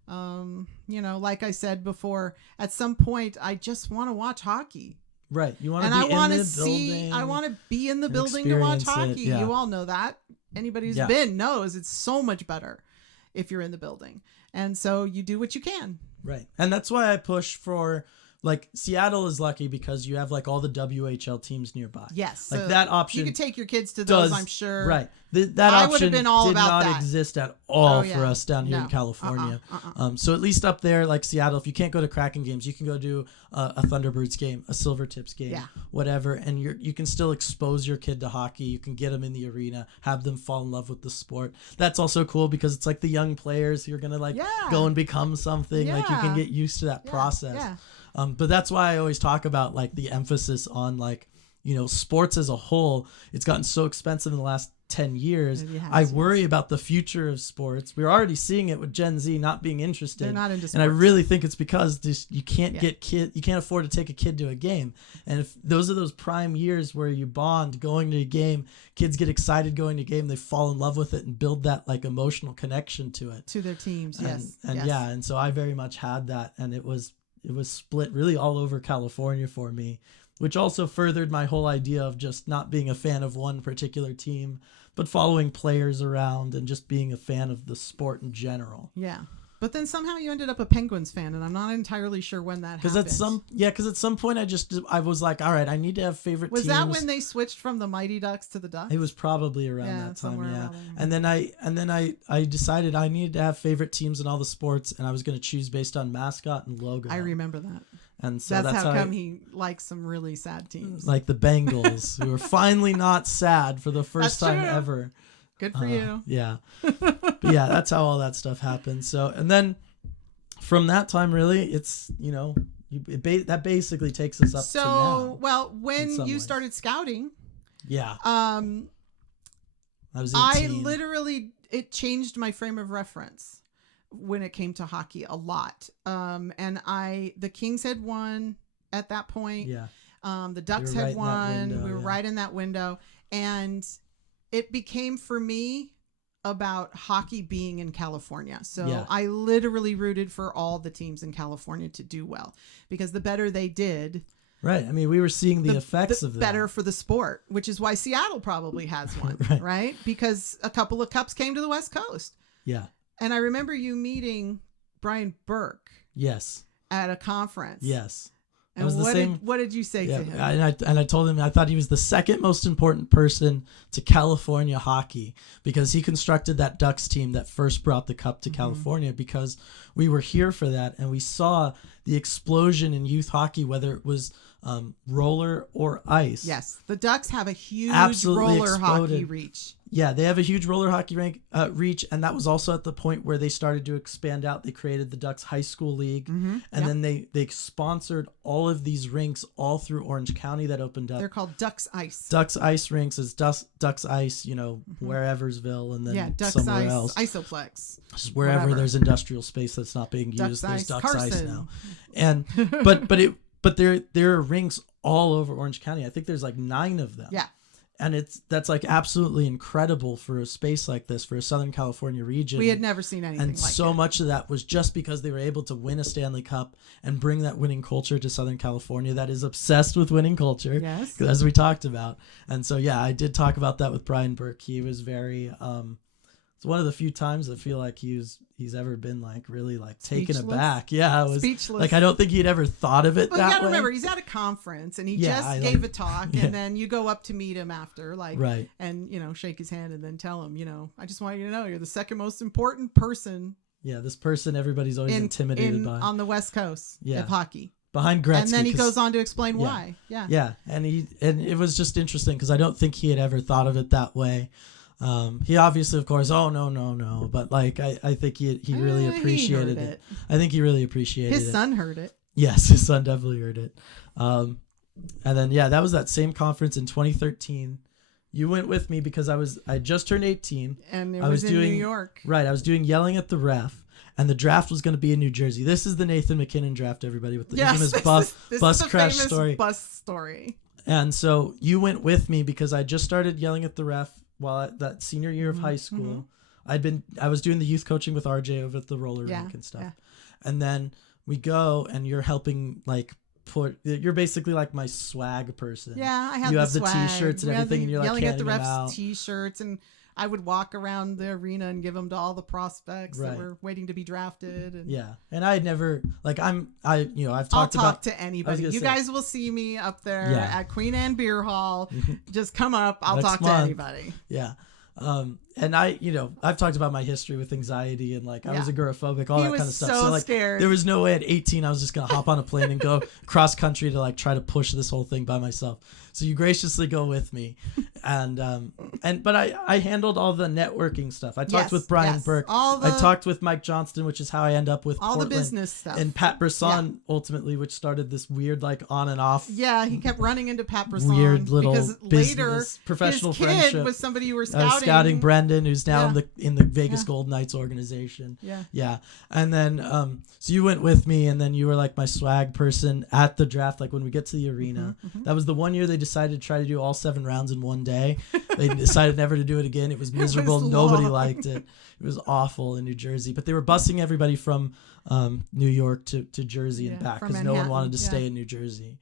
like I said before, at some point I just want to watch hockey. Right. You want to be in the building. I want to be in the building to watch hockey. Yeah. You all know that. Anybody who's been knows it's so much better if you're in the building. And so you do what you can. Right. And that's why I push for, like, Seattle is lucky because you have like all the WHL teams nearby. Yes. Like that option. You could take your kids to those, I'm sure. Right. That option been all did about not that. exist at all for us down here in California. So at least up there, like Seattle, if you can't go to Kraken games, you can go to a Thunderbirds game, a Silvertips game, whatever. And you can still expose your kid to hockey. You can get them in the arena, have them fall in love with the sport. That's also cool because it's like the young players who are going to go and become something. Yeah. Like you can get used to that process. Yeah. But that's why I always talk about like the emphasis on like, sports as a whole. It's gotten so expensive in the last 10 years. I worry about the future of sports. We're already seeing it with Gen Z not being interested. They're not into sports. And I really think it's because you can't you can't afford to take a kid to a game. And if those are those prime years where you bond going to a game, kids get excited going to a game, they fall in love with it and build that like emotional connection to it. To their teams, yes. And so I very much had that, and it was split really all over California for me, which also furthered my whole idea of just not being a fan of one particular team, but following players around and just being a fan of the sport in general. Yeah. But then somehow you ended up a Penguins fan, and I'm not entirely sure when that happened. Because at some point I was like, all right, I need to have favorite teams. Was that when they switched from the Mighty Ducks to the Ducks? It was probably around that time, yeah. And then I decided I needed to have favorite teams in all the sports, and I was going to choose based on mascot and logo. I remember that. And so that's how come he likes some really sad teams. Like the Bengals, who are finally not sad for the first time ever. Good for you. Yeah. But yeah, that's how all that stuff happened. So, and then from that time, really, it's, that basically takes us up to now. So, well, when you started scouting. Yeah. I was 18. It changed my frame of reference when it came to hockey a lot. And the Kings had won at that point. Yeah. The Ducks had won. We were right in that window. And it became for me about hockey being in California. So Yeah. I literally rooted for all the teams in California to do well, because the better they did, Right. I mean, we were seeing the effects of that. better for the sport, which is why Seattle probably has one, right? Because a couple of cups came to the West Coast. Yeah. And I remember you meeting Brian Burke. Yes. At a conference. Yes. And what did you say to him? And I told him I thought he was the second most important person to California hockey, because he constructed that Ducks team that first brought the cup to California, because we were here for that, and we saw the explosion in youth hockey, whether it was roller or ice. Yes, the Ducks have a huge Absolutely roller exploded. hockey reach. Yeah, they have a huge roller hockey reach, and that was also at the point where they started to expand out. They created the Ducks High School League, and then they sponsored all of these rinks all through Orange County that opened up. They're called Ducks Ice. Ducks Ice rinks is Ducks Ice, whereversville, and then Ducks somewhere Ice, else. Isoplex. Just wherever whatever. There's industrial space that's not being Ducks used, there's Ice, Ducks Ice Carson. now. And but there are rinks all over Orange County. I think there's like 9 of them. Yeah. And that's like absolutely incredible for a space like this, for a Southern California region. We had never seen anything and like so it. much of that was just because they were able to win a Stanley Cup and bring that winning culture to Southern California that is obsessed with winning culture, Yes. as we talked about. And so, yeah, I did talk about that with Brian Burke. He was very, it's one of the few times I feel like he's ever been like really like taken Speechless? aback. Yeah, it was Speechless. like I don't think he'd ever thought of it But that you gotta way. remember, he's at a conference and he Yeah, just I gave like- a talk, yeah. and then you go up to meet him after, Right. and shake his hand and then tell him, I just want you to know you're the second most important person Yeah, this person everybody's always intimidated by on the West Coast Yeah. of hockey. behind Gretzky. And then he 'cause- goes on to explain why. Yeah. Yeah, and it was just interesting because I don't think he had ever thought of it that way. He obviously, of course, no, but like I think he really appreciated he heard it. I think he really appreciated it. His son heard it. Yes, his son definitely heard it. And then that was that same conference in 2013. You went with me because I just turned 18, And it I was was in doing New York. Right, I was doing yelling at the ref. And the draft was going to be in New Jersey. This is the Nathan McKinnon draft, everybody, with the infamous this bus is the crash famous story. Bus story. And so you went with me because I just started yelling at the ref while at that senior year of high school. I was doing the youth coaching with RJ over at the roller rink and stuff. Yeah. And then we go and you're helping you're basically like my swag person. Yeah, I had You the have the swag. t-shirts and We had everything, and you're like yelling at the handing them refs' out. t-shirts, and I would walk around the arena and give them to all the prospects that Right. were waiting to be drafted. And Yeah. And I had never I've I'll talked talk about to anybody. You guys will see me up there Yeah. at Queen Anne Beer Hall. Just come up. I'll Next talk month. to anybody. Yeah. And I've talked about my history with anxiety and I was Yeah. agoraphobic, all He that was kind of stuff. so So scared. there was no way at 18 I was just going to hop on a plane and go cross country to try to push this whole thing by myself. So you graciously go with me. But I handled all the networking stuff. I talked Yes, with Brian yes. Burke. All the- I talked with Mike Johnston, which is how I end up with All Portland. the business stuff. And Pat Brisson ultimately, which started this weird on and off. Yeah, he kept running into Pat Brisson. Weird little because business, later professional his kid friendship. was somebody you were I was scouting Brendan, who's now in the Vegas Yeah. Golden Knights organization. Yeah. Yeah. And then so you went with me, and then you were like my swag person at the draft, when we get to the arena. That was the one year they decided to try to do all 7 rounds in one day. They decided never to do it again. It was miserable. Nobody long. liked it. It was awful in New Jersey. But they were busing everybody from New York to Jersey and back from because no one Manhattan. wanted to stay in New Jersey.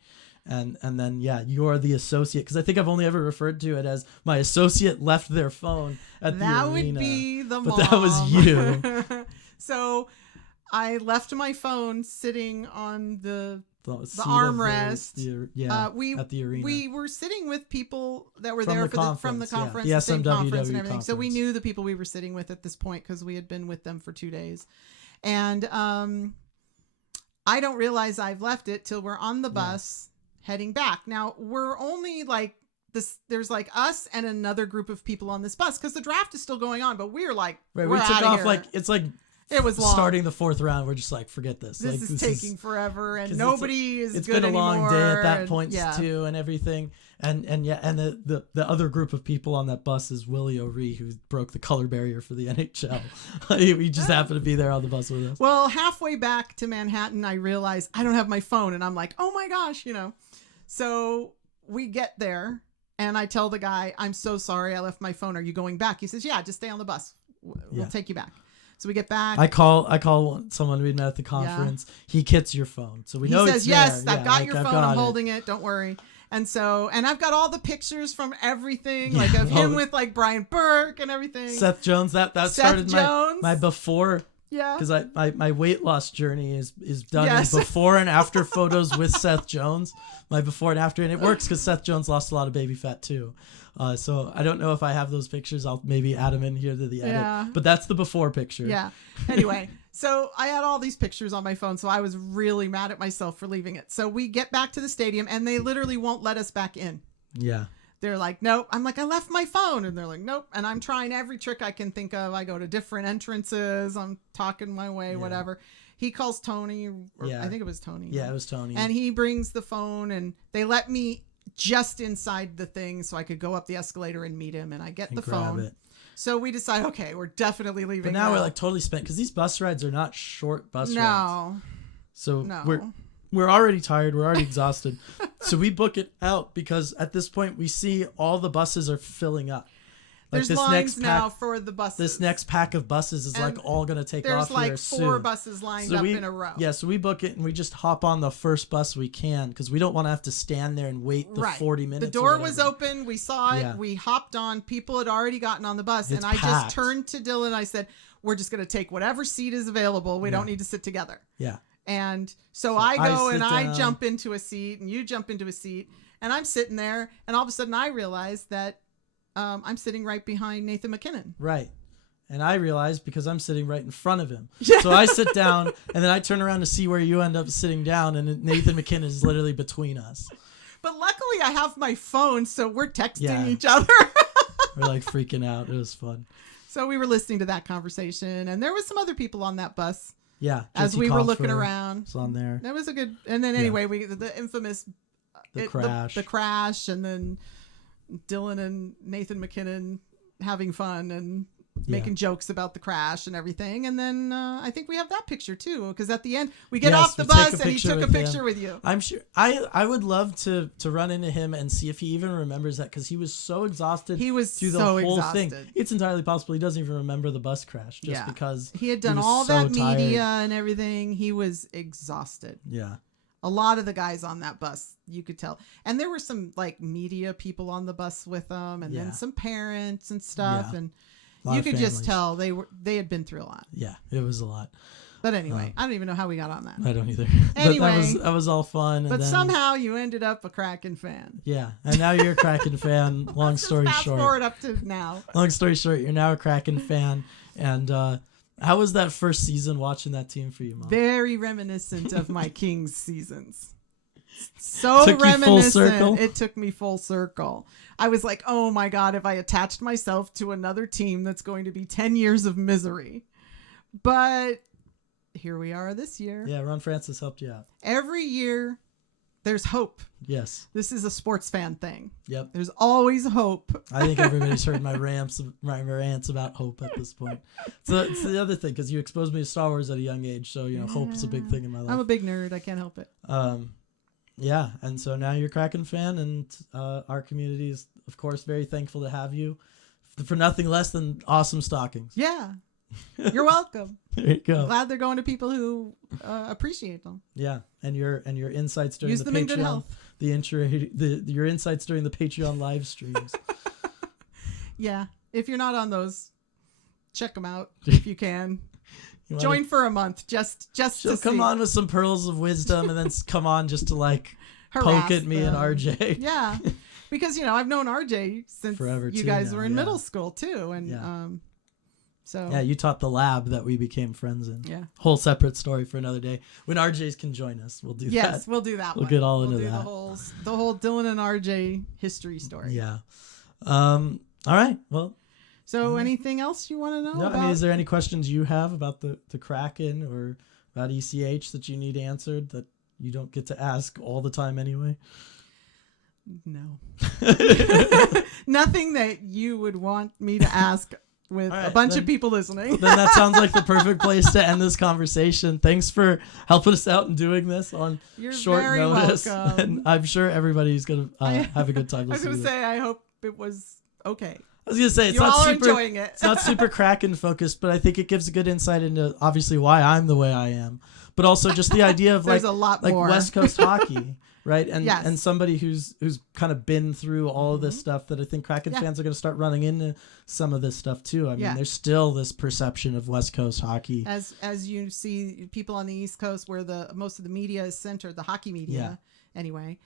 And then you're the associate, because I think I've only ever referred to it as my associate left their phone at the arena. That would be the But mom. that was you. So I left my phone sitting on the The armrest. at the arena. We were sitting with people that were From there the from the conference, conference, yeah. The same SMWW conference and everything. So we conference. knew the people we were sitting with at this point because we had been with them for 2 days. And I don't realize I've left it till we're on the bus heading back. Now we're only this. There's us and another group of people on this bus because the draft is still going on. But we're right, we're we took outta off here. it's it was long. starting the 4th round. We're just forget this. This is taking forever, and 'cause nobody is It's good been a long anymore, day at that and- point too, and everything. And the other group of people on that bus is Willie O'Ree, who broke the color barrier for the NHL. We just happened to be there on the bus with us. Well, halfway back to Manhattan, I realized I don't have my phone, and I'm like, oh my gosh, So we get there, and I tell the guy, I'm so sorry, I left my phone. Are you going back? He says, yeah, just stay on the bus. we'll take you back. So we get back. I call someone we met at the conference. Yeah. He gets your phone, so we know he says, it's yes, there. I've got your phone. I'm holding it. Don't worry. And I've got all the pictures from everything, like of him with like Brian Burke and everything. Seth Jones. That started my before. Yeah. Because my weight loss journey is done in before and after photos with Seth Jones. My before and after, and it works because Seth Jones lost a lot of baby fat too. So I don't know if I have those pictures. I'll maybe add them in here to the edit. Yeah. But that's the before picture. Yeah. Anyway, so I had all these pictures on my phone, so I was really mad at myself for leaving it. So we get back to the stadium, and they literally won't let us back in. Yeah. They're like, nope. I'm like, I left my phone. And they're like, nope. And I'm trying every trick I can think of. I go to different entrances. I'm talking my way, whatever. He calls Tony. I think it was Tony. Yeah, it was Tony. And he brings the phone, and they let me just inside the thing so I could go up the escalator and meet him. And I get the phone. It. So we decide, okay, we're definitely leaving. But now we're like totally spent because these bus rides are not short bus rides. No. So we're already tired. We're already exhausted. So we book it out because at this point we see all the buses are filling up. Like there's lines now for the buses. This next pack of buses is like all going to take off here soon. There's like 4 buses lined up in a row. Yeah, so we book it and we just hop on the first bus we can because we don't want to have to stand there and wait the 40 minutes. The door was open. We saw it. Yeah. We hopped on. People had already gotten on the bus. It's I packed. Just turned to Dylan and I said, we're just going to take whatever seat is available. We don't need to sit together. Yeah. And so I go and I jump into a seat and you jump into a seat and I'm sitting there and all of a sudden I realize that I'm sitting right behind Nathan McKinnon. Right. And I realized because I'm sitting right in front of him. Yeah. So I sit down and then I turn around to see where you end up sitting down and Nathan McKinnon is literally between us. But luckily I have my phone, so we're texting each other. We're like freaking out. It was fun. So we were listening to that conversation and there was some other people on that bus. Yeah. As we were looking around. It's on there. That was a good, and then anyway, the infamous crash. The crash, and then Dylan and Nathan McKinnon having fun and making jokes about the crash and everything. And then I think we have that picture too, because at the end we get off the bus and he took a picture with you. I'm sure I would love to run into him and see if he even remembers that because he was so exhausted. He was through the whole thing. It's entirely possible he doesn't even remember the bus crash just because he had done all that media and everything. He was exhausted. Yeah. A lot of the guys on that bus, you could tell. And there were some like media people on the bus with them and then some parents and stuff. And you could just tell they had been through a lot. Yeah, it was a lot. But anyway, I don't even know how we got on that. I don't either. Anyway, but that was all fun. But then, somehow you ended up a Kraken fan. Yeah, and now you're a Kraken fan. Long story fast short. Forward up to now. Long story short, you're now a Kraken fan. And how was that first season watching that team for you, Mom? Very reminiscent of my Kings seasons. So reminiscent. It took me full circle. I was like, oh my God, if I attached myself to another team that's going to be 10 years of misery. But here we are this year. Yeah, Ron Francis helped you out. Every year, there's hope. Yes. This is a sports fan thing. Yep. There's always hope. I think everybody's heard my rants about hope at this point. So it's the other thing, because you exposed me to Star Wars at a young age, so hope is a big thing in my life. I'm a big nerd. I can't help it. Yeah, and so now you're a Kraken fan, and our community is, of course, very thankful to have you for nothing less than awesome stockings. Yeah. You're welcome. There you go. I'm glad they're going to people who appreciate them. Yeah, and your insights during Use the them Patreon, in good health. your insights during the Patreon live streams. Yeah, if you're not on those, check them out if you can. Join for a month, just to come on with some pearls of wisdom, and then come on just to like poke at me and RJ. Yeah, because I've known RJ since forever. You guys were in middle school too, and so yeah, you taught the lab that we became friends in. Yeah, whole separate story for another day. When RJs can join us, we'll do that. Yes, we'll do that. We'll get all into that. The whole Dylan and RJ history story. Yeah. All right. Well. So anything else you want to know? No, I mean, is there any questions you have about the Kraken or about ECH that you need answered that you don't get to ask all the time anyway? No. Nothing that you would want me to ask with a bunch of people listening. Then that sounds like the perfect place to end this conversation. Thanks for helping us out and doing this on short notice. Welcome. And I'm sure everybody's going to have a good time listening. I was going to say, I hope it was okay. I was gonna say You all are enjoying it. It's not super Kraken focused, but I think it gives a good insight into obviously why I'm the way I am, but also just the idea of There's a lot more. West Coast hockey, right? And Yes. and somebody who's kind of been through all of this stuff that I think Kraken fans are going to start running into some of this stuff too. I mean, there's still this perception of West Coast hockey. As you see people on the East Coast where most of the media is centered, the hockey media anyway,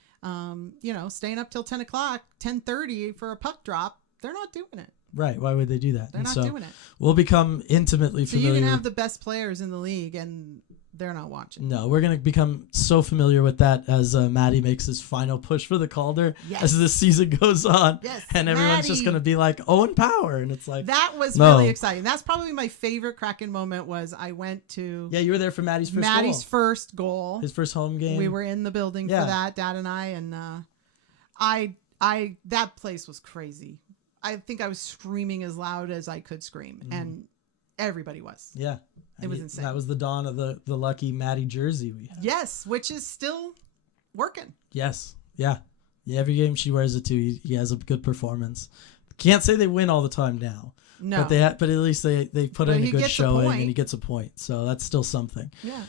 staying up till 10 o'clock, 10:30 for a puck drop, they're not doing it. Right. Why would they do that? They're not doing it. We'll become intimately familiar. So you can have the best players in the league and they're not watching. No, we're going to become so familiar with that as Maddie makes his final push for the Calder as this season goes on. Yes, and everyone's just going to be like, Owen Power. And it's like, that was really exciting. That's probably my favorite Kraken moment was I went to. Yeah, you were there for Maddie's first goal. His first home game. We were in the building for that, Dad and I. And that place was crazy. I think I was screaming as loud as I could scream. And everybody was. Yeah. It was insane. That was the dawn of the lucky Maddie jersey we had. Yes, which is still working. Yes. Yeah. Every game she wears it too, he has a good performance. Can't say they win all the time now. No. But at least they put in a good showing and he gets a point. So that's still something. Yeah.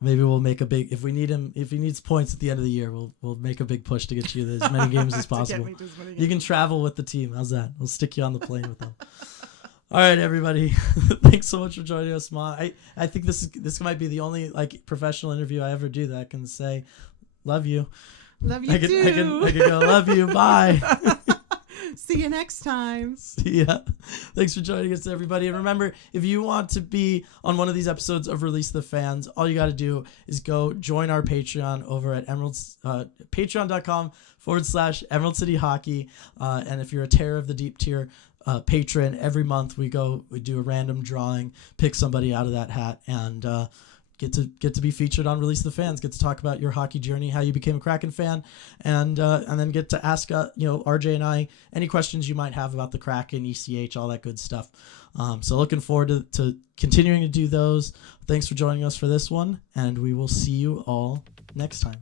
Maybe we'll make a big if he needs points at the end of the year, we'll make a big push to get you as many games as possible. You can travel with the team. How's that? We'll stick you on the plane with them. All right, everybody. Thanks so much for joining us, Ma. I think this might be the only professional interview I ever do that I can say, love you. Love you too. I can go, love you. Bye. See you next time. See ya. Thanks for joining us, everybody. And remember, if you want to be on one of these episodes of Release the Fans, all you got to do is go join our Patreon over at patreon.com/Emerald City Hockey. And if you're a Terror of the Deep tier patron, every month we do a random drawing, pick somebody out of that hat, and get to be featured on Release the Fans. Get to talk about your hockey journey, how you became a Kraken fan, and then get to ask RJ and I any questions you might have about the Kraken, ECH, all that good stuff. So looking forward to continuing to do those. Thanks for joining us for this one, and we will see you all next time.